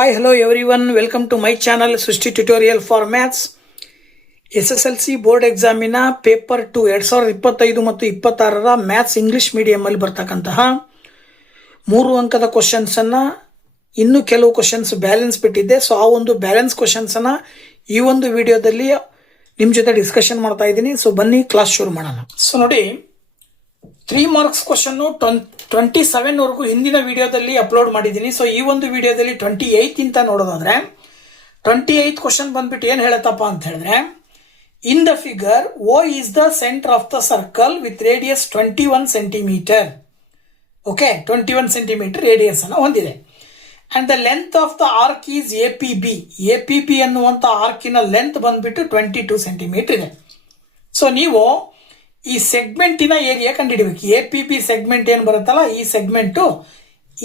Hi, hello everyone. Welcome to my channel Sushti Tutorial for Maths. SSLC board ಎಕ್ಸಾಮಿನ paper 2 2025 ಮತ್ತು 26ರ maths English medium ಅಲ್ಲಿ ಬರ್ತಕ್ಕಂತಹ 3 ಅಂಕದ questions ಅನ್ನ ಇನ್ನು ಕೆಲವು ಕ್ವೆಶ್ಚನ್ಸ್ ಬ್ಯಾಲೆನ್ಸ್ ಬಿಟ್ಟಿದ್ದೆ. ಸೊ ಆ ಒಂದು ಬ್ಯಾಲೆನ್ಸ್ ಕ್ವೆಶ್ಚನ್ಸ್ ಅನ್ನ ಈ ಒಂದು ವಿಡಿಯೋದಲ್ಲಿ ನಿಮ್ಮ ಜೊತೆ ಡಿಸ್ಕಷನ್ ಮಾಡ್ತಾ ಇದ್ದೀನಿ. ಸೊ ಬನ್ನಿ ಕ್ಲಾಸ್ ಶುರು ಮಾಡೋಣ. ಸೊ ನೋಡಿ, 3 ಮಾರ್ಕ್ಸ್ ಕ್ವಶನ್ 27 ವರೆಗೂ ಹಿಂದಿನ ವಿಡಿಯೋದಲ್ಲಿ ಅಪ್ಲೋಡ್ ಮಾಡಿದ್ದೀನಿ. ಸೊ ಈ ಒಂದು ವಿಡಿಯೋದಲ್ಲಿ 28 ಅಂತ ನೋಡೋದಾದ್ರೆ 28 ಕ್ವಶನ್ ಬಂದ್ಬಿಟ್ಟು ಏನ್ ಹೇಳತ್ತಪ್ಪ ಅಂತ ಹೇಳಿದ್ರೆ, in the figure O is the centre of the circle with radius 21 centimetre. Okay, 21 centimetre radius ಅನ್ನು ಹೊಂದಿದೆ. And the length of the arc is A P ಅನ್ನುವಂತ ಆರ್ಕಿನ ಲೆಂತ್ ಬಂದ್ಬಿಟ್ಟು 22 ಸೆಂಟಿಮೀಟರ್ ಇದೆ. ಸೊ ನೀವು ಈ ಸೆಗ್ಮೆಂಟಿನ ಏರಿಯಾ ಕಂಡುಹಿಡಬೇಕು. ಎ ಸೆಗ್ಮೆಂಟ್ ಏನು ಬರುತ್ತಲ್ಲ,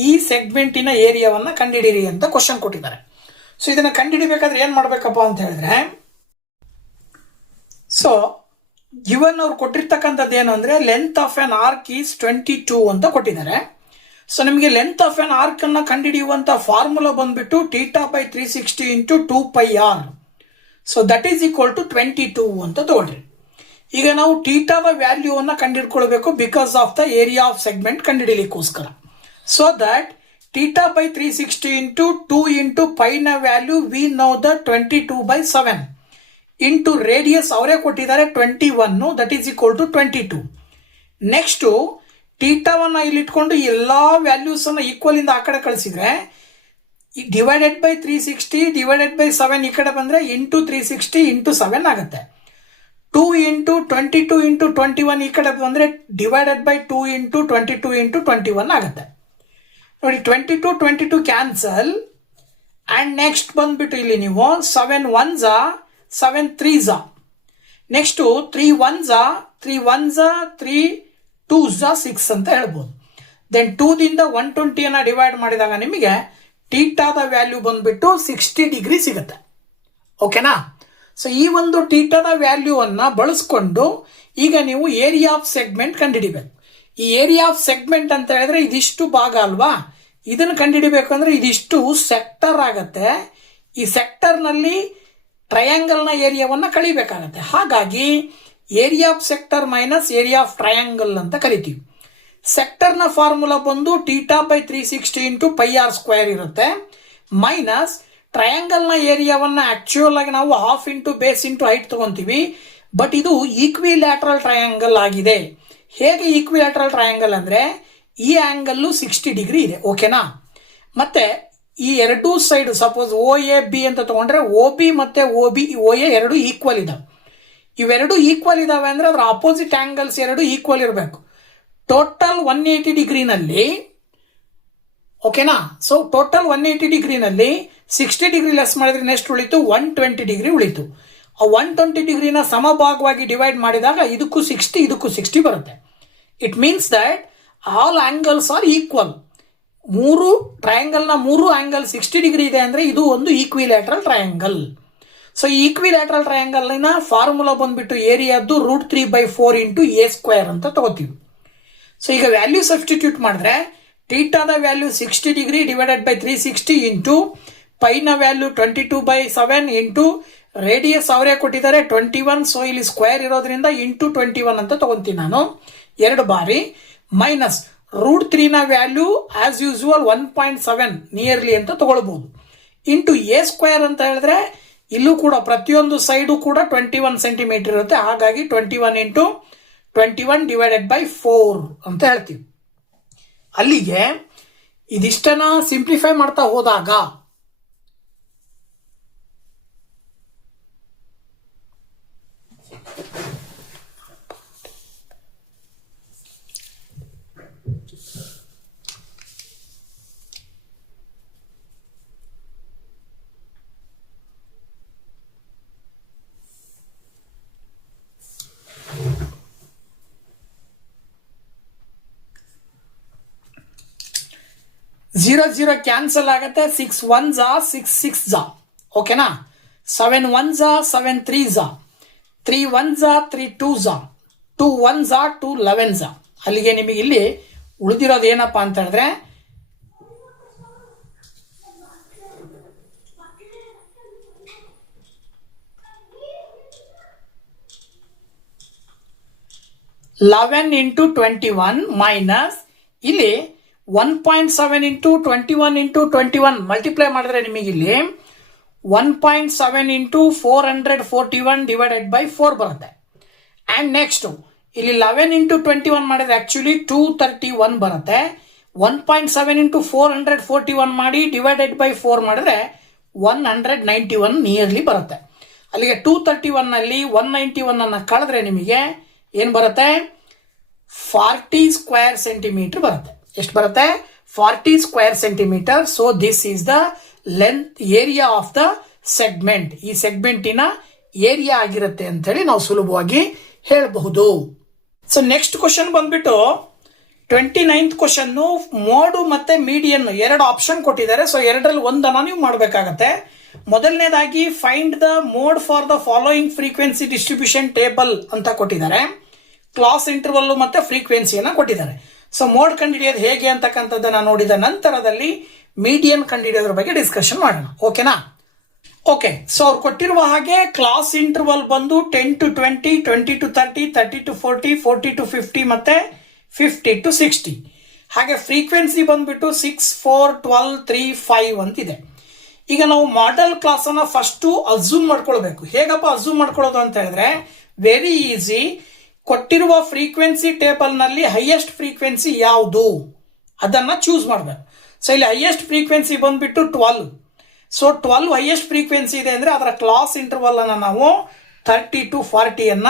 ಈ ಸೆಗ್ಮೆಂಟಿನ ಏರಿಯಾವನ್ನ ಕಂಡುಹಿಡಿಯಿರಿ ಅಂತ ಕ್ವಶನ್ ಕೊಟ್ಟಿದ್ದಾರೆ. ಸೊ ಇದನ್ನ ಕಂಡುಹಿಡಿಬೇಕಾದ್ರೆ ಏನ್ ಮಾಡ್ಬೇಕಪ್ಪ ಅಂತ ಹೇಳಿದ್ರೆ, ಸೊ ಗಿವನ್ ಅವ್ರು ಕೊಟ್ಟಿರ್ತಕ್ಕಂಥದ್ದು ಏನು ಅಂದ್ರೆ, length of on arc is 22 ಅಂತ ಕೊಟ್ಟಿದ್ದಾರೆ. ಸೊ ನಿಮಗೆ ಲೆಂತ್ ಆಫ್ ಆನ್ ಆರ್ಕ್ ಅನ್ನ ಕಂಡುಹಿಡಿಯುವಂತ ಫಾರ್ಮುಲಾ ಬಂದ್ಬಿಟ್ಟು θ/360 into 2πr. So that is equal to 22 ಅಂತ ತಗೊಳ್ರಿ. ಈಗ ನಾವು ಥೀಟಾದ ವ್ಯಾಲ್ಯೂವನ್ನು ಕಂಡುಹಿಡ್ಕೊಳ್ಬೇಕು because of the area of segment ಕಂಡುಹಿಡಿಯಲಿಕ್ಕೋಸ್ಕರ. ಸೊ ದಟ್ θ/360 ಇಂಟು 2 ಇಂಟು π ನ value we know the 22/7 into radius ಅವರೇ ಕೊಟ್ಟಿದ್ದಾರೆ 21, that is equal to 22. Next ಥೀಟಾವನ್ನ ಇಲ್ಲಿ ಇಟ್ಕೊಂಡು ಎಲ್ಲಾ ವ್ಯಾಲ್ಯೂಸ್ ಅನ್ನ ಈಕ್ವಲ್ ಇಂದ ಆ ಕಡೆ ಕಳಿಸಿದ್ರೆ ಡಿವೈಡೆಡ್ ಬೈ 360 ಡಿವೈಡೆಡ್ ಬೈ 7 ಈ ಕಡೆ ಬಂದ್ರೆ ಇಂಟು 360 ಇಂಟು 7 ಆಗುತ್ತೆ. 2 ಇಂಟು 22 ಇಂಟು 21 ಈ ಕಡೆ ಬಂದ್ರೆ ಡಿವೈಡೆಡ್ ಬೈ 2 ಇಂಟು 22 ಇಂಟು 21 ಆಗುತ್ತೆ. ನೋಡಿ, 22 ಕ್ಯಾನ್ಸಲ್. ಅಂಡ್ ನೆಕ್ಸ್ಟ್ ಬಂದ್ಬಿಟ್ಟು ಇಲ್ಲಿ ನೀವು 7 1s 7 3s, next 3 1s 3 1s 3 2s 6 ಅಂತ ಹೇಳ್ಬೋದು. ದೆನ್ 2 ದಿಂದ 120 ಅನ್ನ ಡಿವೈಡ್ ಮಾಡಿದಾಗ ನಿಮಗೆ ಥೀಟಾದ ವ್ಯಾಲ್ಯೂ ಬಂದ್ಬಿಟ್ಟು 60 ಡಿಗ್ರಿ ಸಿಗುತ್ತೆ. ಓಕೆನಾ? ಸೊ ಈ ಒಂದು ಥೀಟಾದ ವ್ಯಾಲ್ಯೂ ಅನ್ನ ಬಳಸ್ಕೊಂಡು ಈಗ ನೀವು ಏರಿಯಾ ಆಫ್ ಸೆಗ್ಮೆಂಟ್ ಕಂಡುಹಿಡಿಬೇಕು. ಈ ಏರಿಯಾ ಆಫ್ ಸೆಗ್ಮೆಂಟ್ ಅಂತ ಹೇಳಿದ್ರೆ ಇದಿಷ್ಟು ಭಾಗ ಅಲ್ವಾ, ಇದನ್ನು ಕಂಡುಹಿಡಿಬೇಕಂದ್ರೆ ಇದಿಷ್ಟು ಸೆಕ್ಟರ್ ಆಗತ್ತೆ. ಈ ಸೆಕ್ಟರ್ ನಲ್ಲಿ ಟ್ರಯಾಂಗಲ್ ನ ಏರಿಯಾವನ್ನ ಕಳಿಬೇಕಾಗತ್ತೆ. ಹಾಗಾಗಿ area of sector minus area of triangle ಅಂತ ಕರಿತೀವಿ. ಸೆಕ್ಟರ್ ನ ಫಾರ್ಮುಲಾ ಬಂದು θ/360 ಇಂಟು πr² ಇರುತ್ತೆ, ಮೈನಸ್ ಟ್ರಯಾಂಗಲ್ ನ ಏರಿಯಾವನ್ನ ಆಕ್ಚುಯಲ್ ಆಗಿ ನಾವು half into base into height ತಗೊಂತೀವಿ. ಬಟ್ ಇದು ಈಕ್ವಿಲ್ಯಾಟ್ರಲ್ ಟ್ರಯಾಂಗಲ್ ಆಗಿದೆ. ಹೇಗೆ ಈಕ್ವಿಲ್ಯಾಟ್ರಲ್ ಟ್ರಯಾಂಗಲ್ ಅಂದ್ರೆ, ಈ ಆಂಗಲ್ 60 ಡಿಗ್ರಿ ಇದೆ. ಓಕೆನಾ? ಮತ್ತೆ ಈ ಎರಡೂ ಸೈಡ್ ಸಪೋಸ್ OAB ಅಂತ ತಗೊಂಡ್ರೆ OB ಮತ್ತೆ OA ಎರಡು ಈಕ್ವಲ್ ಇದಾವೆ. ಇವೆರಡು ಈಕ್ವಲ್ ಇದಾವೆ ಅಂದ್ರೆ ಅದರ ಅಪೋಸಿಟ್ ಆಂಗಲ್ಸ್ ಎರಡು ಈಕ್ವಲ್ ಇರಬೇಕು. ಟೋಟಲ್ 180 ಡಿಗ್ರಿನಲ್ಲಿ, ಓಕೆನಾ? ಸೊ ಟೋಟಲ್ 180 ಡಿಗ್ರಿನಲ್ಲಿ 60 ಡಿಗ್ರಿ ಲೆಸ್ ಮಾಡಿದ್ರೆ ನೆಕ್ಸ್ಟ್ ಉಳಿತು 120 ಡಿಗ್ರಿ ಉಳಿತು. ಆ 120 ಡಿಗ್ರಿನ ಸಮಭಾಗವಾಗಿ ಡಿವೈಡ್ ಮಾಡಿದಾಗ ಇದಕ್ಕೂ 60 ಇದಕ್ಕೂ 60 ಬರುತ್ತೆ. It means that all angles are equal. ಮೂರು ಟ್ರಯಾಂಗಲ್ ನ ಮೂರು ಆಂಗಲ್ 60 ಡಿಗ್ರಿ ಇದೆ ಅಂದ್ರೆ ಇದು ಒಂದು ಈಕ್ವಿಲ್ಯಾಟ್ರಲ್ ಟ್ರಯಾಂಗಲ್. ಸೊ ಈ ಈಕ್ವಿಲ್ಯಾಟ್ರಲ್ ಟ್ರಯಾಂಗಲ್ ನ ಫಾರ್ಮುಲಾ ಬಂದ್ಬಿಟ್ಟು ಏರಿಯಾದ್ದು √3/4 ಇಂಟು a² ಅಂತ ತಗೋತೀವಿ. ಸೊ ಈಗ ವ್ಯಾಲ್ಯೂ ಸಬ್ಸ್ಟಿಟ್ಯೂಟ್ ಮಾಡಿದ್ರೆ ಥೀಟಾದ value 60 degree divided by 360 into π ನ ವ್ಯಾಲ್ಯೂ 22/7 ಇಂಟು ರೇಡಿಯಸ್ ಅವರೇ ಕೊಟ್ಟಿದ್ದಾರೆ 21. ಸೊ ಇಲ್ಲಿ ಸ್ಕ್ವೇರ್ ಇರೋದ್ರಿಂದ ಇಂಟು 21 ಅಂತ ತಗೊಂತೀನಿ ನಾನು 2 ಬಾರಿ, ಮೈನಸ್ √3 ನ ವ್ಯಾಲ್ಯೂ ಆಸ್ ಯೂಸುವಲ್ 1.7 ನಿಯರ್ಲಿ ಅಂತ ತಗೊಳ್ಬಹುದು, ಇಂಟು a² ಅಂತ ಹೇಳಿದ್ರೆ ಇಲ್ಲೂ ಕೂಡ ಪ್ರತಿಯೊಂದು ಸೈಡು ಕೂಡ 21 ಸೆಂಟಿಮೀಟರ್ ಇರುತ್ತೆ. ಹಾಗಾಗಿ 21 ಇಂಟು 21 ಡಿವೈಡೆಡ್ ಬೈ 4 ಅಂತ ಹೇಳ್ತೀವಿ. ಅಲ್ಲಿಗೆ ಇದಿಷ್ಟನ್ನ ಸಿಂಪ್ಲಿಫೈ ಮಾಡ್ತಾ ಹೋದಾಗ ಝೀರೋ ಝೀರೋ ಕ್ಯಾನ್ಸಲ್ ಆಗುತ್ತೆ. 6 1s 6 6s, ಓಕೆನಾ? 7 1s 7 3s, 3 1s 3 2s, 2 1s 2 11s. ಅಲ್ಲಿಗೆ ನಿಮಗೆ ಇಲ್ಲಿ ಉಳಿದಿರೋದು ಏನಪ್ಪಾ ಅಂತ ಹೇಳಿದ್ರೆ 11 ಇಂಟು 21 ಮೈನಸ್ ಇಲ್ಲಿ 1.7 ಇಂಟು 21 ಇಂಟು 21 ಮಲ್ಟಿಪ್ಲೈ ಮಾಡಿದ್ರೆ ನಿಮಗೆ ಇಲ್ಲಿ 1.7 ಇಂಟು 441 ಡಿವೈಡೆಡ್ ಬೈ 4 ಬರುತ್ತೆ. ಆ್ಯಂಡ್ ನೆಕ್ಸ್ಟ್ ಇಲ್ಲಿ 11 ಇಂಟು 21 ಮಾಡಿದ್ರೆ ಆಕ್ಚುಲಿ 231 ಬರುತ್ತೆ. 1.7 ಇಂಟು 441 ಮಾಡಿ ಡಿವೈಡೆಡ್ ಬೈ 4 ಮಾಡಿದ್ರೆ 191 ನಿಯರ್ಲಿ ಬರುತ್ತೆ. ಅಲ್ಲಿಗೆ 231 ನಲ್ಲಿ 191 ಅನ್ನು ಕಳೆದ್ರೆ ನಿಮಗೆ ಏನು ಬರುತ್ತೆ? 40 ಸ್ಕ್ವೇರ್ ಸೆಂಟಿಮೀಟರ್ ಬರುತ್ತೆ. ಎಷ್ಟು ಬರುತ್ತೆ? 40 square centimetre. So this is the length area of the segment. ಈ ಸೆಗ್ಮೆಂಟಿನ ಏರಿಯಾ ಆಗಿರುತ್ತೆ ಅಂತ ಹೇಳಿ ನಾವು ಸುಲಭವಾಗಿ ಹೇಳಬಹುದು. ಸೊ ನೆಕ್ಸ್ಟ್ ಕ್ವಶನ್ ಬಂದ್ಬಿಟ್ಟು 29th ಕ್ವಶನ್. ಮೋಡು ಮತ್ತೆ ಮೀಡಿಯನ್ ಎರಡು ಆಪ್ಷನ್ ಕೊಟ್ಟಿದ್ದಾರೆ. ಸೊ ಎರಡರಲ್ಲಿ ಒಂದನ್ನು ನೀವು ಮಾಡಬೇಕಾಗತ್ತೆ. ಮೊದಲನೇದಾಗಿ find the mode for the following frequency distribution table ಅಂತ ಕೊಟ್ಟಿದ್ದಾರೆ. ಕ್ಲಾಸ್ ಇಂಟರ್ವಲ್ ಮತ್ತೆ ಫ್ರೀಕ್ವೆನ್ಸಿಯನ್ನ ಕೊಟ್ಟಿದ್ದಾರೆ. ಸೊ ಮೋಡ್ ಕಂಡುಹಿಡಿಯೋದು ಹೇಗೆ ಅಂತಕ್ಕಂಥದ್ದನ್ನ ನೋಡಿದ ನಂತರದಲ್ಲಿ ಮೀಡಿಯನ್ ಕಂಡುಹಿಡಿಯೋದ್ರ ಬಗ್ಗೆ ಡಿಸ್ಕಷನ್ ಮಾಡೋಣ. ಓಕೆನಾ? ಓಕೆ. ಸೊ ಅವ್ರು ಕೊಟ್ಟಿರುವ ಹಾಗೆ ಕ್ಲಾಸ್ ಇಂಟರ್ವಲ್ ಬಂದು 10 to 20, 20 to 30, 30 to 40, 40 to 50 ಮತ್ತೆ 50 to 60. ಹಾಗೆ ಫ್ರೀಕ್ವೆನ್ಸಿ ಬಂದ್ಬಿಟ್ಟು 6, 4, 12, 3, 5 ಅಂತಿದೆ. ಈಗ ನಾವು ಮಾಡೆಲ್ ಕ್ಲಾಸ್ ಅನ್ನ ಫಸ್ಟ್ ಅಸ್ಯೂಮ್ ಮಾಡ್ಕೊಳ್ಬೇಕು. ಹೇಗಪ್ಪ ಅಸ್ಯೂಮ್ ಮಾಡ್ಕೊಳ್ಳೋದು ಅಂತ ಹೇಳಿದ್ರೆ ವೆರಿ ಈಸಿ. ಕೊಟ್ಟಿರುವ ಫ್ರೀಕ್ವೆನ್ಸಿ ಟೇಬಲ್ ನಲ್ಲಿ ಹೈಯೆಸ್ಟ್ ಫ್ರೀಕ್ವೆನ್ಸಿ ಯಾವುದು ಅದನ್ನ ಚೂಸ್ ಮಾಡಬೇಕು. ಸೊ ಇಲ್ಲಿ ಹೈಯೆಸ್ಟ್ ಫ್ರೀಕ್ವೆನ್ಸಿ ಬಂದ್ಬಿಟ್ಟು 12. ಸೊ 12 ಹೈಯೆಸ್ಟ್ ಫ್ರೀಕ್ವೆನ್ಸಿ ಇದೆ ಅಂದ್ರೆ ಅದರ ಕ್ಲಾಸ್ ಇಂಟರ್ವಲ್ ಅನ್ನ ನಾವು 30 to 40 ಅನ್ನ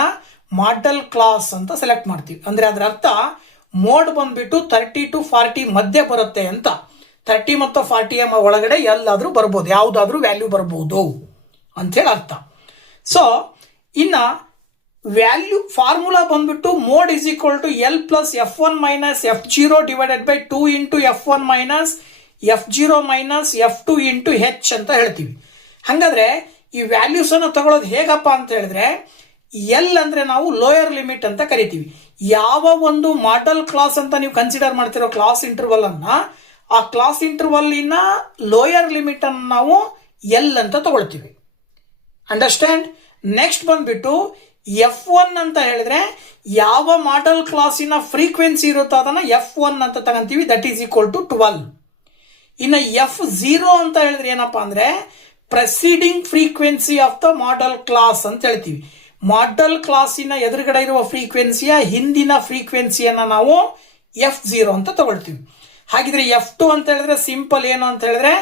ಮಾಡೆಲ್ ಕ್ಲಾಸ್ ಅಂತ ಸೆಲೆಕ್ಟ್ ಮಾಡ್ತೀವಿ. ಅಂದ್ರೆ ಅದರ ಅರ್ಥ ಮೋಡ್ ಬಂದ್ಬಿಟ್ಟು 30 to 40 ಮಧ್ಯೆ ಬರುತ್ತೆ ಅಂತ. 30 ಮತ್ತು 40 ಒಳಗಡೆ ಎಲ್ಲಾದ್ರೂ ಬರ್ಬೋದು, ಯಾವುದಾದ್ರೂ ವ್ಯಾಲ್ಯೂ ಬರ್ಬೋದು ಅಂತೇಳಿ ಅರ್ಥ. ಸೊ ಇನ್ನ ವ್ಯಾಲ್ಯೂ ಫಾರ್ಮುಲಾ ಬಂದ್ಬಿಟ್ಟು mode is equal to L plus F1 minus F0 divided by 2 into F1 minus F0 minus F2 into H ಅಂತ ಹೇಳ್ತೀವಿ. ಹಾಗಾದ್ರೆ ಈ ವ್ಯಾಲ್ಯೂಸ್ ಅನ್ನು ತಗೊಳ್ಳೋದು ಹೇಗಪ್ಪ ಅಂತ ಹೇಳಿದ್ರೆ ಎಲ್ ಅಂದ್ರೆ ನಾವು ಲೋಯರ್ ಲಿಮಿಟ್ ಅಂತ ಕರಿತೀವಿ. ಯಾವ ಒಂದು ಮಾಡೆಲ್ ಕ್ಲಾಸ್ ಅಂತ ನೀವು ಕನ್ಸಿಡರ್ ಮಾಡ್ತಿರೋ ಕ್ಲಾಸ್ ಇಂಟರ್ವಲ್ ಅನ್ನ, ಆ ಕ್ಲಾಸ್ ಇಂಟರ್ವಲ್ ಇನ್ನ ಲೋಯರ್ ಲಿಮಿಟ್ ಅನ್ನು ನಾವು ಎಲ್ ಅಂತ ತಗೊಳ್ತೀವಿ. ಅಂಡರ್ಸ್ಟ್ಯಾಂಡ್? ನೆಕ್ಸ್ಟ್ ಬಂದ್ಬಿಟ್ಟು F1 ಅಂತ ಹೇಳಿದ್ರೆ ಯಾವ ಮಾಡೆಲ್ ಕ್ಲಾಸಿನ ಫ್ರೀಕ್ವೆನ್ಸಿ ಇರುತ್ತೋ ಅದನ್ನ F1 ಅಂತ ತಗೊಂತೀವಿ. That is equal to 12. ಇನ್ನು F0 ಅಂತ ಹೇಳಿದ್ರೆ ಏನಪ್ಪಾ ಅಂದ್ರೆ preceding frequency of the model class ಅಂತ ಹೇಳ್ತೀವಿ. ಮಾಡೆಲ್ ಕ್ಲಾಸಿನ ಎದುರುಗಡೆ ಇರುವ ಫ್ರೀಕ್ವೆನ್ಸಿಯ ಹಿಂದಿನ ಫ್ರೀಕ್ವೆನ್ಸಿಯನ್ನ ನಾವು F0 ಅಂತ ತಗೊಳ್ತೀವಿ. ಹಾಗಿದ್ರೆ F2 ಅಂತ ಹೇಳಿದ್ರೆ ಸಿಂಪಲ್ ಏನು ಅಂತ ಹೇಳಿದ್ರೆ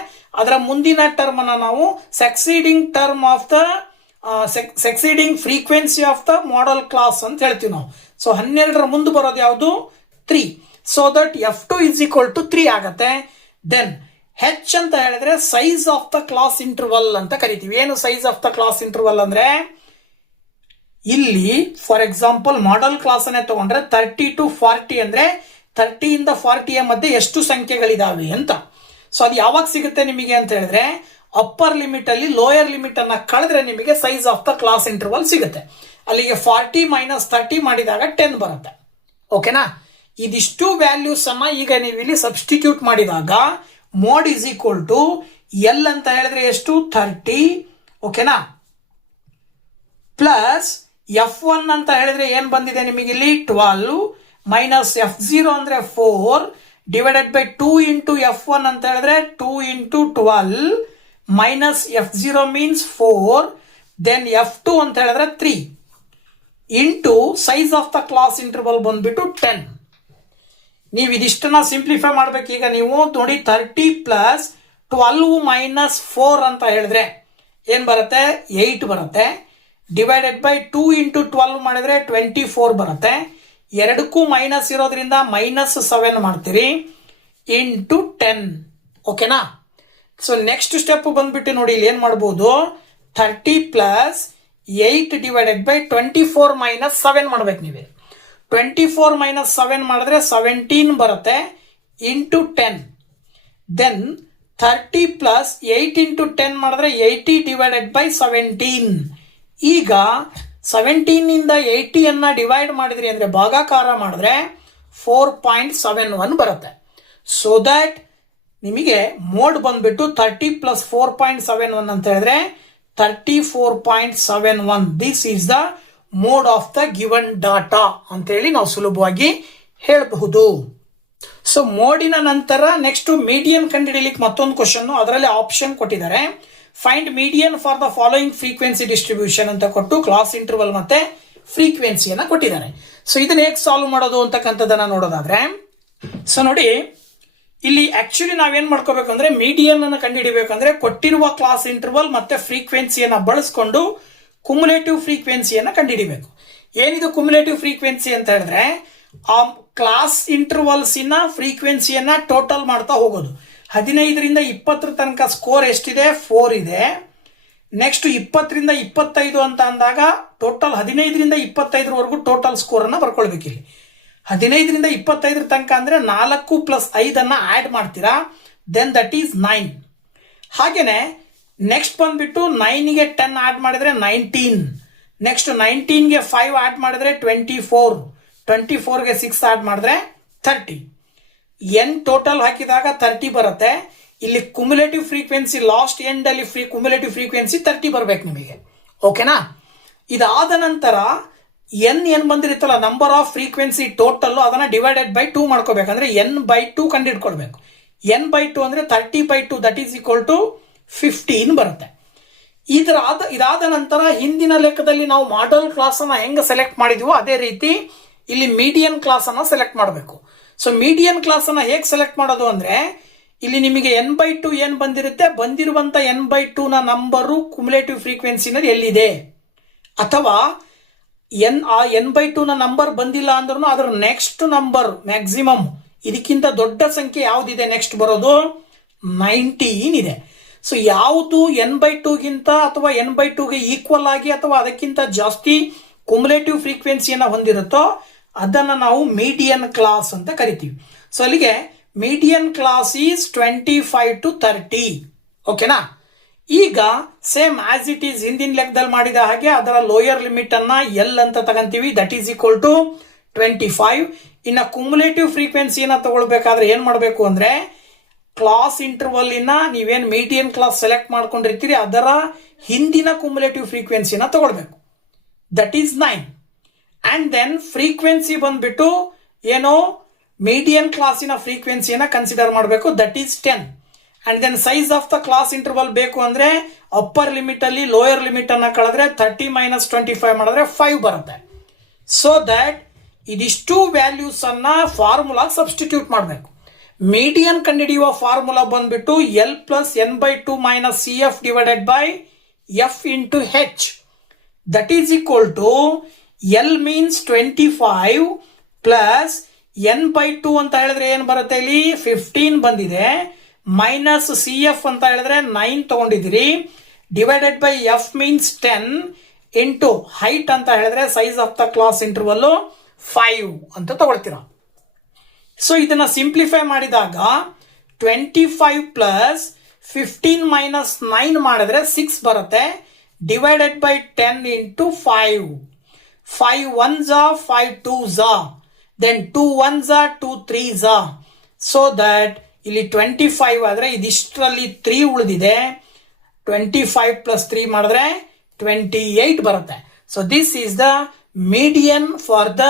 ಅದರ ಮುಂದಿನ ಟರ್ಮ್ ಅನ್ನ ನಾವು succeeding term of the succeeding frequency of the model class ಅಂತ ಹೇಳ್ತೀವಿ ನಾವು. ಸೊ 12ರ ಮುಂದೆ ಬರೋದು ಯಾವುದು? 3. So that F2 is equal to 3 ಆಗತ್ತೆ. ದೆನ್ ಹೆಚ್ ಅಂತ ಹೇಳಿದ್ರೆ size of the class interval ಅಂತ ಕರಿತೀವಿ. ಏನು size of the class interval ಅಂದ್ರೆ ಇಲ್ಲಿ ಫಾರ್ ಎಕ್ಸಾಂಪಲ್ ಮಾಡೆಲ್ ಕ್ಲಾಸ್ ಅನ್ನೇ ತಗೊಂಡ್ರೆ 30 to 40 ಅಂದ್ರೆ 30 ಇಂದ 40ಯ ಮಧ್ಯೆ ಎಷ್ಟು ಸಂಖ್ಯೆಗಳಿದಾವೆ ಅಂತ. ಸೊ ಅದು ಯಾವಾಗ ಸಿಗುತ್ತೆ ನಿಮಗೆ ಅಂತ ಹೇಳಿದ್ರೆ ಅಪ್ಪರ್ ಲಿಮಿಟ್ ಅಲ್ಲಿ ಲೋಯರ್ ಲಿಮಿಟ್ ಅನ್ನ ಕಳೆದ್ರೆ ನಿಮಗೆ size of the class interval ಸಿಗುತ್ತೆ. ಅಲ್ಲಿಗೆ 40 ಮೈನಸ್ 30 ಮಾಡಿದಾಗ 10 ಬರುತ್ತೆ. ಓಕೆನಾ? ಇದಿಷ್ಟು ವ್ಯಾಲ್ಯೂಸ್ ಅನ್ನ ಈಗ ನೀವು ಇಲ್ಲಿ ಸಬ್ಸ್ಟಿಟ್ಯೂಟ್ ಮಾಡಿದಾಗ mode is equal to L ಅಂತ ಹೇಳಿದ್ರೆ ಎಷ್ಟು? 30. ಓಕೆನಾ? ಪ್ಲಸ್ F1 ಅಂತ ಹೇಳಿದ್ರೆ ಏನ್ ಬಂದಿದೆ ನಿಮಗೆ ಇಲ್ಲಿ? 12 ಮೈನಸ್ F0 ಅಂದ್ರೆ 4 ಡಿವೈಡೆಡ್ ಬೈ 2 ಇಂಟು F1 ಅಂತ ಹೇಳಿದ್ರೆ 2 into 12 minus F0 means 4. Then F2 ಅಂತ ಹೇಳಿದ್ರೆ 3 into size of the class interval ಬಂದ್ಬಿಟ್ಟು 10. ನೀವು ಇದಿಷ್ಟನ್ನ ಸಿಂಪ್ಲಿಫೈ ಮಾಡ್ಬೇಕು. ಈಗ ನೀವು ನೋಡಿ 30 ಪ್ಲಸ್ 12 ಮೈನಸ್ 4 ಅಂತ ಹೇಳಿದ್ರೆ ಏನ್ ಬರುತ್ತೆ? 8 ಬರುತ್ತೆ. ಡಿವೈಡೆಡ್ ಬೈ 2 ಇಂಟು 12 ಮಾಡಿದ್ರೆ 24 ಬರುತ್ತೆ. ಎರಡಕ್ಕೂ ಮೈನಸ್ ಇರೋದ್ರಿಂದ ಮೈನಸ್ 7 ಮಾಡ್ತೀರಿ ಇಂಟು 10. ಓಕೆನಾ? ಸೊ ನೆಕ್ಸ್ಟ್ ಸ್ಟೆಪ್ ಬಂದ್ಬಿಟ್ಟು ನೋಡಿ ಇಲ್ಲಿ ಏನ್ ಮಾಡ್ಬೋದು? 30 ಪ್ಲಸ್ 8 ಡಿವೈಡೆಡ್ ಬೈ 24 ಮೈನಸ್ 7 ಮಾಡ್ಬೇಕು. ನೀವೇ 24 ಮೈನಸ್ 7 ಮಾಡಿದ್ರೆ 17 ಬರುತ್ತೆ ಇಂಟು 10. ದೆನ್ 30 ಪ್ಲಸ್ 8 ಇಂಟು 10 ಮಾಡಿದ್ರೆ 80 ಡಿವೈಡೆಡ್ ಬೈ 17. ಈಗ 17 ಇಂದ 80 ಅನ್ನ ಡಿವೈಡ್ ಮಾಡಿದ್ರಿ ಅಂದ್ರೆ ಭಾಗಾಕಾರ ಮಾಡಿದ್ರೆ 4.71 ಬರುತ್ತೆ. ಸೊ ದಟ್ ನಿಮಗೆ ಮೋಡ್ ಬಂದ್ಬಿಟ್ಟು 30 ಪ್ಲಸ್ 4.71 ಅಂತ ಹೇಳಿದ್ರೆ 34.71. This is the mode of the given data ಅಂತೇಳಿ ನಾವು ಸುಲಭವಾಗಿ ಹೇಳಬಹುದು. ಸೊ ಮೋಡಿನ ನಂತರ ನೆಕ್ಸ್ಟ್ ಮೀಡಿಯನ್ ಕಂಡುಹಿಡಿಯಲಿಕ್ಕೆ ಮತ್ತೊಂದು ಕ್ವಶನ್, ಅದರಲ್ಲಿ ಆಪ್ಷನ್ ಕೊಟ್ಟಿದ್ದಾರೆ. Find median for the following frequency distribution ಅಂತ ಕೊಟ್ಟು ಕ್ಲಾಸ್ ಇಂಟರ್ವಲ್ ಮತ್ತೆ ಫ್ರೀಕ್ವೆನ್ಸಿಯನ್ನ ಕೊಟ್ಟಿದ್ದಾರೆ. ಸೊ ಇದನ್ನ ಹೇಗೆ ಸಾಲ್ವ್ ಮಾಡೋದು ಅಂತಕ್ಕಂಥದ್ದನ್ನ ನೋಡೋದಾದ್ರೆ, ಸೊ ನೋಡಿ ಇಲ್ಲಿ ಆಕ್ಚುಲಿ ನಾವೇನ್ ಮಾಡ್ಕೋಬೇಕಂದ್ರೆ ಮೀಡಿಯನ್ ಅನ್ನು ಕಂಡುಹಿಡಿಬೇಕಂದ್ರೆ ಕೊಟ್ಟಿರುವ ಕ್ಲಾಸ್ ಇಂಟರ್ವಲ್ ಮತ್ತೆ ಫ್ರೀಕ್ವೆನ್ಸಿಯನ್ನ ಬಳಸ್ಕೊಂಡು ಕುಮುಲೇಟಿವ್ ಫ್ರೀಕ್ವೆನ್ಸಿಯನ್ನ ಕಂಡುಹಿಡಿಬೇಕು. ಏನಿದು ಕುಮುಲೇಟಿವ್ ಫ್ರೀಕ್ವೆನ್ಸಿ ಅಂತ ಹೇಳಿದ್ರೆ ಆ ಕ್ಲಾಸ್ ಇಂಟರ್ವಲ್ಸಿನ ಫ್ರೀಕ್ವೆನ್ಸಿಯನ್ನ ಟೋಟಲ್ ಮಾಡ್ತಾ ಹೋಗೋದು. 15ರಿಂದ 20 ತನಕ ಸ್ಕೋರ್ ಎಷ್ಟಿದೆ? 4 ಇದೆ. ನೆಕ್ಸ್ಟ್ 20ರಿಂದ 25 ಅಂತ ಅಂದಾಗ ಟೋಟಲ್ 15ರಿಂದ 25ವರೆಗೂ ಟೋಟಲ್ ಸ್ಕೋರ್ ಅನ್ನ ಬರ್ಕೊಳ್ಬೇಕು. ಇಲ್ಲಿ 15ರಿಂದ 25 ತನಕ ಅಂದ್ರೆ 4 + 5 ಆಡ್ ಮಾಡ್ತೀರಾ, ದೆನ್ ದಟ್ ಈಸ್ 9. ಹಾಗೇನೆ ನೆಕ್ಸ್ಟ್ ಬಂದ್ಬಿಟ್ಟು 9ಗೆ 10 ಆಡ್ ಮಾಡಿದ್ರೆ 19, ನೆಕ್ಸ್ಟ್ 19ಗೆ 5 ಆಡ್ ಮಾಡಿದ್ರೆ 24, 24ಗೆ 6 ಆಡ್ ಮಾಡಿದ್ರೆ 30. ಎನ್ ಟೋಟಲ್ ಹಾಕಿದಾಗ 30 ಬರುತ್ತೆ. ಇಲ್ಲಿ ಕುಮುಲೇಟಿವ್ ಫ್ರೀಕ್ವೆನ್ಸಿ ಲಾಸ್ಟ್ ಎಂಡ್ ಅಲ್ಲಿ ಕುಮುಲೇಟಿವ್ ಫ್ರೀಕ್ವೆನ್ಸಿ 30 ಬರ್ಬೇಕು ನಿಮಗೆ. ಓಕೆನಾ? ಇದಾದ ನಂತರ ಎನ್ ಬಂದಿರುತ್ತಲ್ಲ ನಂಬರ್ ಆಫ್ ಫ್ರೀಕ್ವೆನ್ಸಿ ಟೋಟಲ್, ಅದನ್ನ ಡಿವೈಡೆಡ್ ಬೈ 2 ಮಾಡ್ಕೋಬೇಕಂದ್ರೆ n/2 ಕಂಡುಹಿಡ್ಕೊಳ್ಬೇಕು. n/2 ಅಂದ್ರೆ 30/2 ದಟ್ ಈಸ್ ಈಕ್ವಲ್ ಟು 15 ಬರುತ್ತೆ. ಇದಾದ ನಂತರ ಹಿಂದಿನ ಲೆಕ್ಕದಲ್ಲಿ ನಾವು ಮಾಡೆಲ್ ಕ್ಲಾಸ್ ಅನ್ನ ಹೆಂಗ ಸೆಲೆಕ್ಟ್ ಮಾಡಿದ್ವೋ ಅದೇ ರೀತಿ ಇಲ್ಲಿ ಮೀಡಿಯನ್ ಕ್ಲಾಸ್ ಅನ್ನ ಸೆಲೆಕ್ಟ್ ಮಾಡಬೇಕು. ಸೊ ಮೀಡಿಯನ್ ಕ್ಲಾಸ್ ಅನ್ನ ಹೇಗೆ ಸೆಲೆಕ್ಟ್ ಮಾಡೋದು ಅಂದ್ರೆ, ಇಲ್ಲಿ ನಿಮಗೆ n/2 ಏನ್ ಬಂದಿರುತ್ತೆ, ಬಂದಿರುವಂತ n/2 ನ ನಂಬರು ಕುಮುಲೇಟಿವ್ ಫ್ರೀಕ್ವೆನ್ಸಿನಲ್ಲಿ ಎಲ್ಲಿದೆ, ಅಥವಾ n/2 ನ ನಂಬರ್ ಬಂದಿಲ್ಲ ಅಂದ್ರೂ ಅದರ ನೆಕ್ಸ್ಟ್ ನಂಬರ್ ಮ್ಯಾಕ್ಸಿಮಮ್ ಇದಕ್ಕಿಂತ ದೊಡ್ಡ ಸಂಖ್ಯೆ ಯಾವ್ದಿದೆ ನೆಕ್ಸ್ಟ್ ಬರೋದು 19 ಇದೆ. ಸೊ ಯಾವುದು n/2ಗಿಂತ ಅಥವಾ n/2ಗೆ ಈಕ್ವಲ್ ಆಗಿ ಅಥವಾ ಅದಕ್ಕಿಂತ ಜಾಸ್ತಿ ಕುಮುಲೇಟಿವ್ ಫ್ರೀಕ್ವೆನ್ಸಿಯನ್ನ ಹೊಂದಿರುತ್ತೋ ಅದನ್ನ ನಾವು ಮೀಡಿಯನ್ ಕ್ಲಾಸ್ ಅಂತ ಕರಿತೀವಿ. ಸೊ ಅಲ್ಲಿಗೆ ಮೀಡಿಯನ್ ಕ್ಲಾಸ್ ಈಸ್ 25 to 30. ಓಕೆನಾ? ಈಗ ಸೇಮ್ ಆಸ್ ಇಟ್ ಈಸ್ ಹಿಂದಿನ ಲೆಕ್ಕದಲ್ಲಿ ಮಾಡಿದ ಹಾಗೆ ಅದರ ಲೋಯರ್ ಲಿಮಿಟ್ ಅನ್ನ ಎಲ್ ಅಂತ ತಗಂತೀವಿ, ದಟ್ ಈಸ್ ಈಕ್ವಲ್ ಟು 25. ಇನ್ನ ಕುಮುಲೇಟಿವ್ ಫ್ರೀಕ್ವೆನ್ಸಿಯನ್ನ ತಗೊಳ್ಬೇಕಾದ್ರೆ ಏನ್ ಮಾಡಬೇಕು ಅಂದ್ರೆ, ಕ್ಲಾಸ್ ಇಂಟರ್ವಲ್ ಇನ್ನ ನೀವೇನ್ ಮೀಡಿಯನ್ ಕ್ಲಾಸ್ ಸೆಲೆಕ್ಟ್ ಮಾಡ್ಕೊಂಡಿರ್ತೀರಿ ಅದರ ಹಿಂದಿನ ಕುಮುಲೇಟಿವ್ ಫ್ರೀಕ್ವೆನ್ಸಿನ ತಗೊಳ್ಬೇಕು, that is 9. And then frequency ಬಂದ್ಬಿಟ್ಟು ಏನೋ ಮೀಡಿಯನ್ ಕ್ಲಾಸಿನ ಫ್ರೀಕ್ವೆನ್ಸಿಯನ್ನ ಕನ್ಸಿಡರ್ ಮಾಡಬೇಕು, that is 10. And then size of the class interval ಬೇಕು ಅಂದ್ರೆ ಅಪ್ಪರ್ ಲಿಮಿಟ್ ಅಲ್ಲಿ ಲೋಯರ್ ಲಿಮಿಟ್ ಅನ್ನ ಕಳೆದ್ರೆ 30 - 25 ಮಾಡಿದ್ರೆ 5 ಬರುತ್ತೆ. ಸೊ ದಟ್ ಇದಿಷ್ಟು ವ್ಯಾಲ್ಯೂಸ್ ಅನ್ನ ಫಾರ್ಮುಲಾ ಸಬ್ಸ್ಟಿಟ್ಯೂಟ್ ಮಾಡಬೇಕು. ಮೀಡಿಯನ್ ಕಂಡುಹಿಡಿಯುವ ಫಾರ್ಮುಲಾ ಬಂದ್ಬಿಟ್ಟು L plus n/2 - CF divided by F into H, that is equal to L means 25 plus n/2 ಅಂತ ಹೇಳಿದ್ರೆ ಏನ್ ಬರುತ್ತೆ, ಇಲ್ಲಿ 15 ಬಂದಿದೆ, ಮೈನಸ್ CF ಅಂತ ಹೇಳಿದ್ರೆ 9 ತಗೊಂಡಿದ್ದೀರಿ, divided by F means 10 into height ಅಂತ ಹೇಳಿದ್ರೆ size of the class interval 5 ಅಂತ ತಗೊಳ್ತೀರಾ. ಸೊ ಇದನ್ನ ಸಿಂಪ್ಲಿಫೈ ಮಾಡಿದಾಗ 25 ಪ್ಲಸ್ 15 ಮೈನಸ್ 9 ಮಾಡಿದ್ರೆ 6 ಬರುತ್ತೆ, divided by 10 into 5. 5 1s are 5 2s are, then 2 1s are 2 3s are. So that ಇಲ್ಲಿ 25 ಆದ್ರೆ ಇದಿಷ್ಟರಲ್ಲಿ 3 ಉಳಿದಿದೆ, 25 ಪ್ಲಸ್ 3 ಮಾಡಿದ್ರೆ 28 ಬರುತ್ತೆ. So this is the median for the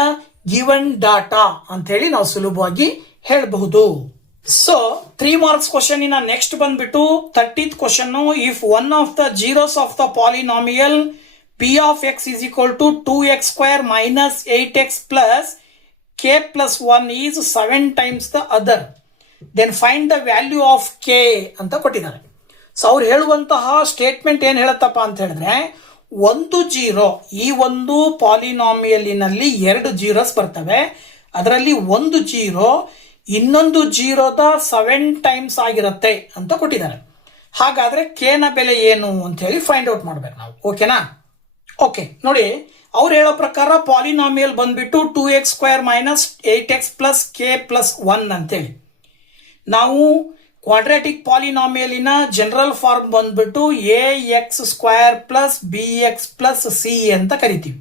given data ಅಂತ ಹೇಳಿ ನಾವು ಸುಲಭವಾಗಿ ಹೇಳಬಹುದು. ಸೊ 3 marks ಕ್ವಶನ್ ಇನ್ನ ನೆಕ್ಸ್ಟ್ ಬಂದ್ಬಿಟ್ಟು 30th question. If one of the zeros of the polynomial p of x is equal to 2x square minus 8x plus k plus 1 is 7 times the other, then find the value of k ಅಂತ ಕೊಟ್ಟಿದ್ದಾರೆ. So ಅವ್ರು ಹೇಳುವಂತಹ statement ಏನ್ ಹೇಳುತ್ತಪ್ಪ ಅಂತ ಹೇಳಿದ್ರೆ, ಒಂದು zero, ಈ ಒಂದು ಪಾಲಿನಾಮಿಯಲಿನಲ್ಲಿ 2 ಜೀರೋಸ್ ಬರ್ತವೆ, ಅದರಲ್ಲಿ ಒಂದು ಜೀರೋ ಇನ್ನೊಂದು ಜೀರೋದ 7 ಟೈಮ್ಸ್ ಆಗಿರುತ್ತೆ ಅಂತ ಕೊಟ್ಟಿದ್ದಾರೆ. ಹಾಗಾದ್ರೆ ಕೆ ನ ಬೆಲೆ ಏನು ಅಂತ ಹೇಳಿ ಫೈಂಡ್ ಔಟ್ ಮಾಡ್ಬೇಕು ನಾವು. ಓಕೆನಾ? ಓಕೆ, ನೋಡಿ ಅವ್ರು ಹೇಳೋ ಪ್ರಕಾರ ಪಾಲಿನಾಮಿಯಲ್ ಬಂದ್ಬಿಟ್ಟು 2x square minus 8x plus K plus 1 ಅಂತೇಳಿ. ನಾವು ಕ್ವಾಡ್ರಾಟಿಕ್ ಪಾಲಿನಾಮಿಯಲಿನ ಜನರಲ್ ಫಾರ್ಮ್ ಬಂದ್ಬಿಟ್ಟು ax square plus bx plus c ಅಂತ ಕರಿತೀವಿ.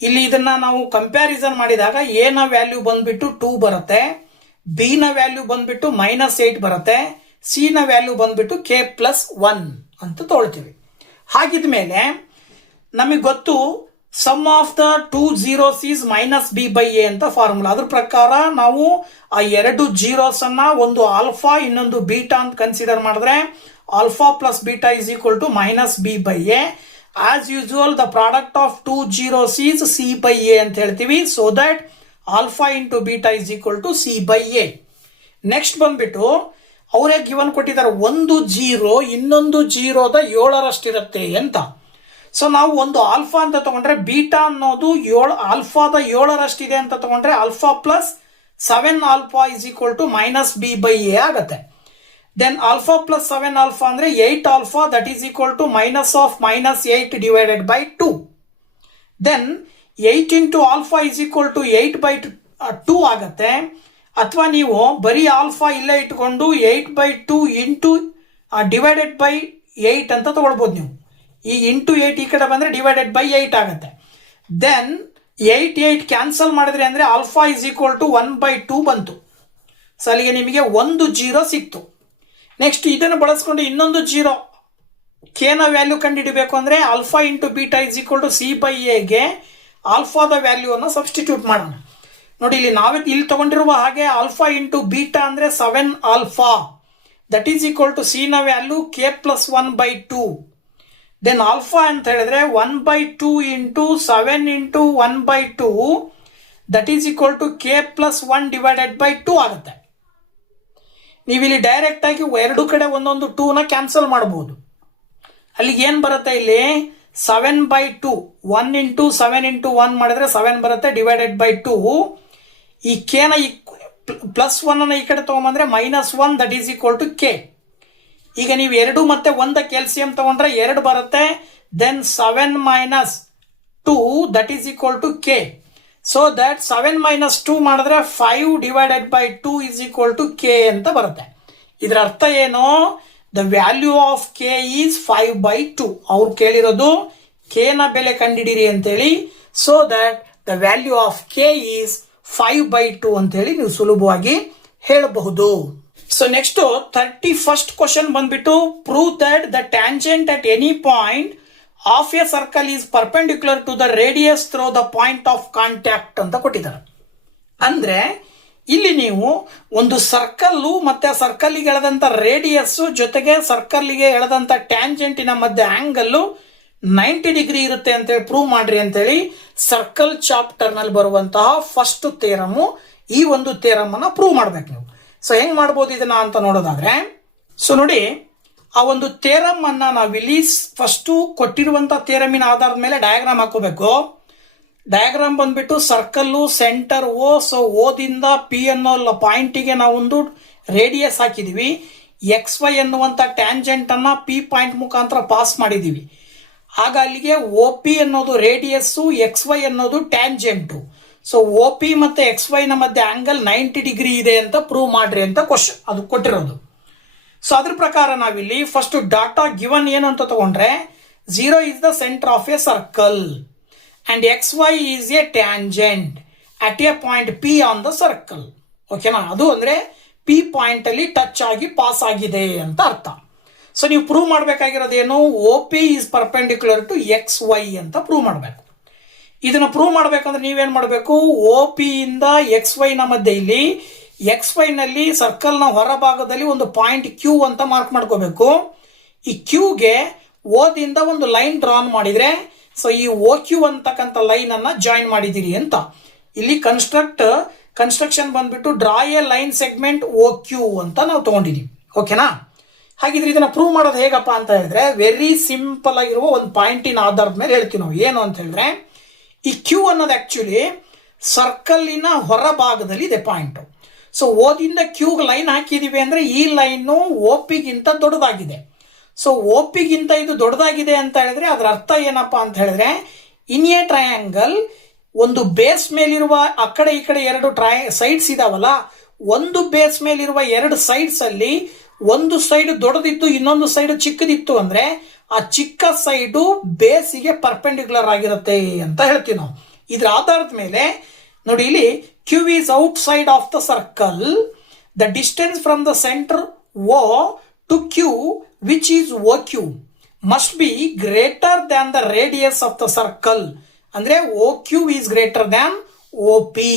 ಇಲ್ಲಿ ಇದನ್ನ ನಾವು ಕಂಪ್ಯಾರಿಸನ್ ಮಾಡಿದಾಗ a ನ ವ್ಯಾಲ್ಯೂ ಬಂದ್ಬಿಟ್ಟು 2 ಬರುತ್ತೆ, b ನ ವ್ಯಾಲ್ಯೂ ಬಂದ್ಬಿಟ್ಟು -8 ಬರುತ್ತೆ, c ನ ವ್ಯಾಲ್ಯೂ ಬಂದ್ಬಿಟ್ಟು k ಪ್ಲಸ್ 1 ಅಂತ ತಗೊಳ್ತೀವಿ. ಹಾಗಿದ್ಮೇಲೆ ನಮಗೆ ಗೊತ್ತು sum of the two zeros is minus B by A ಅಂತ ಫಾರ್ಮುಲಾ. ಅದ್ರ ಪ್ರಕಾರ ನಾವು ಆ ಎರಡು ಜೀರೋಸ್ ಅನ್ನ ಒಂದು ಆಲ್ಫಾ ಇನ್ನೊಂದು ಬೀಟಾ ಅಂತ ಕನ್ಸಿಡರ್ ಮಾಡಿದ್ರೆ alpha plus beta is equal to minus B by A. As usual the product of two zeros is C by A ಅಂತ ಹೇಳ್ತೀವಿ. So that alpha into beta is equal to C by A. Next ಬಂದ್ಬಿಟ್ಟು ಅವರೇ given ಕೊಟ್ಟಿದ್ದಾರೆ, ಒಂದು zero ಇನ್ನೊಂದು ಜೀರೋದ 7ರಷ್ಟಿರುತ್ತೆ ಅಂತ. So ನಾವು ಒಂದು ಆಲ್ಫಾ ಅಂತ ತಗೊಂಡ್ರೆ ಬೀಟಾ ಅನ್ನೋದು ಆಲ್ಫಾದ 7ರಷ್ಟಿದೆ ಅಂತ ತಗೊಂಡ್ರೆ alpha plus 7 alpha is equal to minus B by A ಆಗುತ್ತೆ. ದೆನ್ ಆಲ್ಫಾ ಪ್ಲಸ್ 7 ಆಲ್ಫಾ ಅಂದ್ರೆ 8 alpha, that is equal to minus of minus 8 divided by 2. Then 8 into alpha is equal to 8 by 2 ಆಗುತ್ತೆ. ಅಥವಾ ನೀವು ಬರೀ alpha ಇಲ್ಲೇ ಇಟ್ಕೊಂಡು 8/2 into divided by 8 ಅಂತ ತಗೊಳ್ಬೋದು. ನೀವು ಈ ಇಂಟು 8 ಈ ಕಡೆ ಬಂದ್ರೆ ಡಿವೈಡೆಡ್ ಬೈ 8 ಆಗುತ್ತೆ. ದೆನ್ 8 ಕ್ಯಾನ್ಸಲ್ ಮಾಡಿದ್ರೆ ಅಂದ್ರೆ ಆಲ್ಫಾ ಇಸ್ ಈಕ್ವಲ್ ಟು 1/2 ಬಂತು. ಸೊ ಅಲ್ಲಿಗೆ ನಿಮಗೆ ಒಂದು ಜೀರೋ ಸಿಕ್ತು. ನೆಕ್ಸ್ಟ್ ಇದನ್ನು ಬಳಸ್ಕೊಂಡು ಇನ್ನೊಂದು ಜೀರೋ ಕೆನ ವ್ಯಾಲ್ಯೂ ಕಂಡುಹಿಡಬೇಕು ಅಂದ್ರೆ alpha into beta is equal to C by ಎಗೆ ಆಲ್ಫಾದ ವ್ಯಾಲ್ಯೂವನ್ನು ಸಬ್ಸ್ಟಿಟ್ಯೂಟ್ ಮಾಡೋಣ. ನೋಡಿ, ಇಲ್ಲಿ ನಾವೇ ಇಲ್ಲಿ ತಗೊಂಡಿರುವ ಹಾಗೆ ಆಲ್ಫಾ ಇಂಟು ಬೀಟಾ ಅಂದ್ರೆ 7 alpha, that is equal to C ನ value K plus 1/2. Then alpha ಅಂತ ಹೇಳಿದ್ರೆ 1/2 into 7 into 1/2, that is equal to K plus 1 divided by 2 ಆಗುತ್ತೆ. ನೀವು ಇಲ್ಲಿ ಡೈರೆಕ್ಟ್ ಆಗಿ ಎರಡು ಕಡೆ ಒಂದೊಂದು 2 ನ ಕ್ಯಾನ್ಸಲ್ ಮಾಡಬಹುದು. ಅಲ್ಲಿಗೆ ಏನ್ ಬರುತ್ತೆ, ಇಲ್ಲಿ 7/2 1 ಇಂಟು 7 ಇಂಟು 1 ಮಾಡಿದ್ರೆ 7 ಬರುತ್ತೆ ಡಿವೈಡೆಡ್ ಬೈ 2. ಈ ಕೆ ನ ಪ್ಲಸ್ 1 ಅನ್ನ ಈ ಕಡೆ ತಗೊಂಡ್ಬಂದ್ರೆ -1, that is equal to K. ಈಗ ನೀವು 2 ಮತ್ತೆ 1 ಕ್ಯಾಲ್ಸಿಯಂ ತಗೊಂಡ್ರೆ 2 ಬರುತ್ತೆ. Then 7 minus 2 that is equal to K. So that 7 minus 2 ಮಾಡಿದ್ರೆ 5 divided by 2 is equal to K ಅಂತ ಬರುತ್ತೆ. ಇದರ ಅರ್ಥ ಏನು, the value of K is 5/2. ಅವ್ರು ಕೇಳಿರೋದು ಕೆ ನ ಬೆಲೆ ಕಂಡಿಡಿರಿ ಅಂತೇಳಿ. So that the value of K is 5/2 ಅಂತೇಳಿ ನೀವು ಸುಲಭವಾಗಿ ಹೇಳಬಹುದು. ಸೊ ನೆಕ್ಸ್ಟ್ 31st ಕ್ವಶನ್ ಬಂದ್ಬಿಟ್ಟು prove that the tangent at any point of a circle is perpendicular to the radius through the point of contact ಅಂತ ಕೊಟ್ಟಿದ್ದಾರೆ. ಅಂದ್ರೆ ಇಲ್ಲಿ ನೀವು ಒಂದು ಸರ್ಕಲ್ಲು ಮತ್ತೆ ಸರ್ಕಲ್ಗೆ ಎಳೆದಂತ ರೇಡಿಯಸ್ ಜೊತೆಗೆ ಸರ್ಕಲ್ಗೆ ಎಳೆದಂತ ಟ್ಯಾಂಜೆಂಟಿನ ಮಧ್ಯೆ ಆಂಗಲ್ 90 ಡಿಗ್ರಿ ಇರುತ್ತೆ ಅಂತೇಳಿ ಪ್ರೂವ್ ಮಾಡ್ರಿ ಅಂತೇಳಿ ಸರ್ಕಲ್ ಚಾಪ್ಟರ್ ನಲ್ಲಿ ಬರುವಂತಹ ಫಸ್ಟ್ ಥಿಯರಮ್, ಈ ಒಂದು ಥಿಯರಮ್ ಅನ್ನ ಪ್ರೂವ್ ಮಾಡ್ಬೇಕು ನೀವು. ಸೊ ಹೆಂಗ್ ಮಾಡ್ಬೋದು ಇದನ್ನ ಅಂತ ನೋಡೋದಾದ್ರೆ, ಸೊ ನೋಡಿ, ಆ ಒಂದು ಥಿಯರಮ್ ಅನ್ನ ನಾವಿಲ್ಲಿ ಫಸ್ಟ್ ಕೊಟ್ಟಿರುವಂತ ಥಿಯರಮಿನ ಆಧಾರದ ಮೇಲೆ ಡಯಾಗ್ರಾಮ್ ಹಾಕೋಬೇಕು. ಡಯಾಗ್ರಾಮ್ ಬಂದ್ಬಿಟ್ಟು circle centre O. So ಓದಿಂದ P ಅನ್ನೋ ಪಾಯಿಂಟಿಗೆ ನಾವೊಂದು ರೇಡಿಯಸ್ ಹಾಕಿದೀವಿ. XY ಎನ್ನುವಂತ ಟ್ಯಾಂಜೆಂಟ್ ಅನ್ನ ಪಿ ಪಾಯಿಂಟ್ ಮುಖಾಂತರ ಪಾಸ್ ಮಾಡಿದೀವಿ. ಆಗ ಅಲ್ಲಿಗೆ OP ಅನ್ನೋದು ರೇಡಿಯಸ್ಸು, XY ಅನ್ನೋದು ಟ್ಯಾಂಜೆಂಟು. ಸೊ OP ಮತ್ತೆ XY ನ ಮಧ್ಯೆ ಆಂಗಲ್ 90 ಡಿಗ್ರಿ ಇದೆ ಅಂತ ಪ್ರೂವ್ ಮಾಡ್ರಿ ಅಂತ ಕ್ವಶನ್ ಅದು ಕೊಟ್ಟಿರೋದು. ಸೊ ಅದ್ರ ಪ್ರಕಾರ ನಾವಿಲ್ಲಿ ಫಸ್ಟ್ ಡಾಟಾ ಗಿವನ್ ಏನು ಅಂತ ತಗೊಂಡ್ರೆ 0 is the centre of a circle and XY is a tangent at a point P on the circle. ಓಕೆನಾ? ಅದು ಅಂದ್ರೆ P ಪಾಯಿಂಟ್ ಅಲ್ಲಿ ಟಚ್ ಆಗಿ ಪಾಸ್ ಆಗಿದೆ ಅಂತ ಅರ್ಥ. ಸೊ ನೀವು ಪ್ರೂವ್ ಮಾಡಬೇಕಾಗಿರೋದೇನು, OP is perpendicular to XY ಅಂತ ಪ್ರೂವ್ ಮಾಡಬೇಕು. ಇದನ್ನ ಪ್ರೂವ್ ಮಾಡಬೇಕಂದ್ರೆ ನೀವೇನ್ ಮಾಡಬೇಕು, OP ಇಂದ XY ನ ಮಧ್ಯೆ ಇಲ್ಲಿ XY ನಲ್ಲಿ ಸರ್ಕಲ್ ನ ಹೊರಭಾಗದಲ್ಲಿ ಒಂದು ಪಾಯಿಂಟ್ Q ಅಂತ ಮಾರ್ಕ್ ಮಾಡ್ಕೋಬೇಕು. ಈ Qಗೆ ಓದಿಂದ ಒಂದು ಲೈನ್ ಡ್ರಾನ್ ಮಾಡಿದ್ರೆ, ಸೊ ಈ OQ ಅಂತಕ್ಕಂಥ ಲೈನ್ ಅನ್ನ ಜಾಯಿನ್ ಮಾಡಿದಿರಿ ಅಂತ. ಇಲ್ಲಿ ಕನ್ಸ್ಟ್ರಕ್ಷನ್ ಬಂದ್ಬಿಟ್ಟು draw A line segment OQ ಅಂತ ನಾವು ತಗೊಂಡಿದೀವಿ. ಓಕೆನಾ? ಹಾಗಿದ್ರೆ ಇದನ್ನ ಪ್ರೂವ್ ಮಾಡೋದು ಹೇಗಪ್ಪ ಅಂತ ಹೇಳಿದ್ರೆ, ವೆರಿ ಸಿಂಪಲ್ ಆಗಿರುವ ಒಂದು ಪಾಯಿಂಟಿನ ಆಧಾರದ ಮೇಲೆ ಹೇಳ್ತೀವಿ ನಾವು. ಏನು ಅಂತ ಹೇಳಿದ್ರೆ, ಈ Q ಅನ್ನೋದು ಆಕ್ಚುಲಿ ಸರ್ಕಲ್ಲಿನ ಹೊರಭಾಗದಲ್ಲಿ ಇದೆ ಪಾಯಿಂಟ್. ಸೊ ಓದಿಂದ Qಗೆ ಲೈನ್ ಹಾಕಿದೀವಿ ಅಂದ್ರೆ ಈ ಲೈನ್ OP ಗಿಂತ ದೊಡ್ಡದಾಗಿದೆ. ಸೊ OP ಗಿಂತ ಇದು ದೊಡ್ಡದಾಗಿದೆ ಅಂತ ಹೇಳಿದ್ರೆ ಅದರ ಅರ್ಥ ಏನಪ್ಪಾ ಅಂತ ಹೇಳಿದ್ರೆ, ಇನ್ ಎ ಟ್ರಯಾಂಗಲ್ ಒಂದು ಬೇಸ್ ಮೇಲಿರುವ ಆ ಕಡೆ ಈ ಕಡೆ ಎರಡು ಸೈಡ್ಸ್ ಇದಾವಲ್ಲ, ಒಂದು ಬೇಸ್ ಮೇಲಿರುವ ಎರಡು ಸೈಡ್ಸ್ ಅಲ್ಲಿ ಒಂದು ಸೈಡ್ ದೊಡ್ಡದಿತ್ತು ಇನ್ನೊಂದು ಸೈಡ್ ಚಿಕ್ಕದಿತ್ತು ಅಂದ್ರೆ ಆ ಚಿಕ್ಕ ಸೈಡು ಬೇಸಿಗೆ ಪರ್ಪೆಂಡಿಕ್ಯುಲರ್ ಆಗಿರುತ್ತೆ ಅಂತ ಹೇಳ್ತೀವಿ ನಾವು. ಇದ್ರ ಆಧಾರದ ಮೇಲೆ ನೋಡಿ, ಇಲ್ಲಿ Q is outside of the circle. The distance from the center O to Q, which is OQ, must be greater than the radius of the circle ಅಂದ್ರೆ O Q is greater than O P,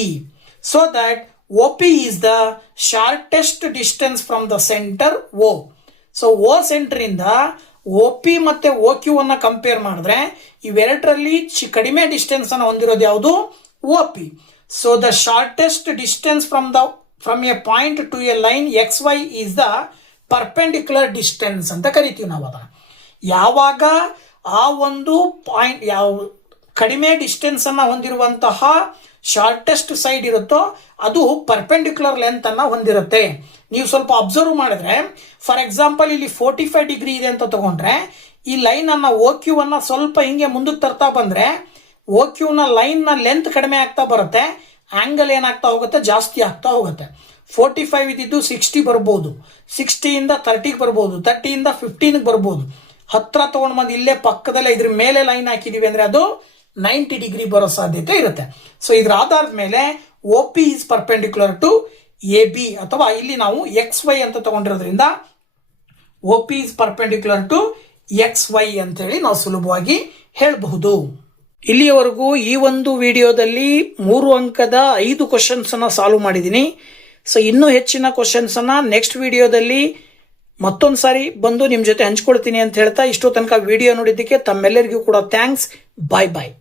so that O P is the shortest distance from the centre O. So O centre ಇಂದ O P ಮತ್ತೆ O Q ಅನ್ನ compare ಮಾಡಿದ್ರೆ ಇವೆರಡರಲ್ಲಿ ಕಡಿಮೆ distance ಅನ್ನು ಹೊಂದಿರೋದು ಯಾವುದು? O P. So the shortest distance from a point to a line X Y is the perpendicular distance ಅಂತ ಕರಿತೀವಿ ನಾವು ಅದನ್ನ. ಯಾವಾಗ ಆ ಒಂದು ಪಾಯಿಂಟ್ ಕಡಿಮೆ ಡಿಸ್ಟೆನ್ಸ್ ಅನ್ನ ಹೊಂದಿರುವಂತಹ ಶಾರ್ಟೆಸ್ಟ್ ಸೈಡ್ ಇರುತ್ತೋ ಅದು ಪರ್ಪೆಂಡಿಕ್ಯುಲರ್ ಲೆಂತ್ ಅನ್ನ ಹೊಂದಿರುತ್ತೆ. ನೀವು ಸ್ವಲ್ಪ ಅಬ್ಸರ್ವ್ ಮಾಡಿದ್ರೆ, ಫಾರ್ ಎಕ್ಸಾಂಪಲ್ ಇಲ್ಲಿ 45 ಡಿಗ್ರಿ ಇದೆ ಅಂತ ತಗೊಂಡ್ರೆ ಈ ಲೈನ್ ಅನ್ನ ಓ ಕ್ಯೂ ಅನ್ನ ಸ್ವಲ್ಪ ಹಿಂಗೆ ಮುಂದಕ್ಕೆ ತರ್ತಾ ಬಂದ್ರೆ ಓ ಕ್ಯೂ ನ ಲೈನ್ ನ ಲೆಂತ್ ಕಡಿಮೆ ಆಗ್ತಾ ಬರುತ್ತೆ, ಆಂಗಲ್ ಏನಾಗ್ತಾ ಹೋಗುತ್ತೆ? ಜಾಸ್ತಿ ಆಗ್ತಾ ಹೋಗುತ್ತೆ. 45 ಇದ್ದಿದ್ದು 60 ಬರ್ಬೋದು, 60 ಇಂದ 30 ಬರ್ಬೋದು, 30 ಇಂದ 15 ಬರ್ಬೋದು. ಹತ್ರ ತಗೊಂಡ್ ಬಂದು ಇಲ್ಲೇ ಪಕ್ಕದಲ್ಲೇ ಇದ್ರ ಮೇಲೆ ಲೈನ್ ಹಾಕಿದೀವಿ ಅಂದ್ರೆ ಅದು 90 ಡಿಗ್ರಿ ಬರೋ ಸಾಧ್ಯತೆ ಇರುತ್ತೆ. ಸೊ ಇದ್ರ ಆಧಾರದ ಮೇಲೆ O P is perpendicular to A B, ಅಥವಾ ಇಲ್ಲಿ ನಾವು ಎಕ್ಸ್ ವೈ ಅಂತ ತಗೊಂಡಿರೋದ್ರಿಂದ O P is perpendicular to X Y ಅಂತ ಹೇಳಿ ನಾವು ಸುಲಭವಾಗಿ ಹೇಳಬಹುದು. ಇಲ್ಲಿಯವರೆಗೂ ಈ ಒಂದು ವಿಡಿಯೋದಲ್ಲಿ 3 ಅಂಕದ 5 ಕ್ವಶನ್ಸ್ ಅನ್ನ ಸಾಲ್ವ್ ಮಾಡಿದ್ದೀನಿ. ಸೊ ಇನ್ನೂ ಹೆಚ್ಚಿನ ಕ್ವಶನ್ಸ್ ಅನ್ನ ನೆಕ್ಸ್ಟ್ ವಿಡಿಯೋದಲ್ಲಿ ಮತ್ತೊಂದು ಸಾರಿ ಬಂದು ನಿಮ್ಮ ಜೊತೆ ಹಂಚ್ಕೊಳ್ತೀನಿ ಅಂತ ಹೇಳ್ತಾ ಇಷ್ಟೋ ತನಕ ವಿಡಿಯೋ ನೋಡಿದ್ದಕ್ಕೆ ತಮ್ಮೆಲ್ಲರಿಗೂ ಕೂಡ ಥ್ಯಾಂಕ್ಸ್. ಬಾಯ್ ಬಾಯ್.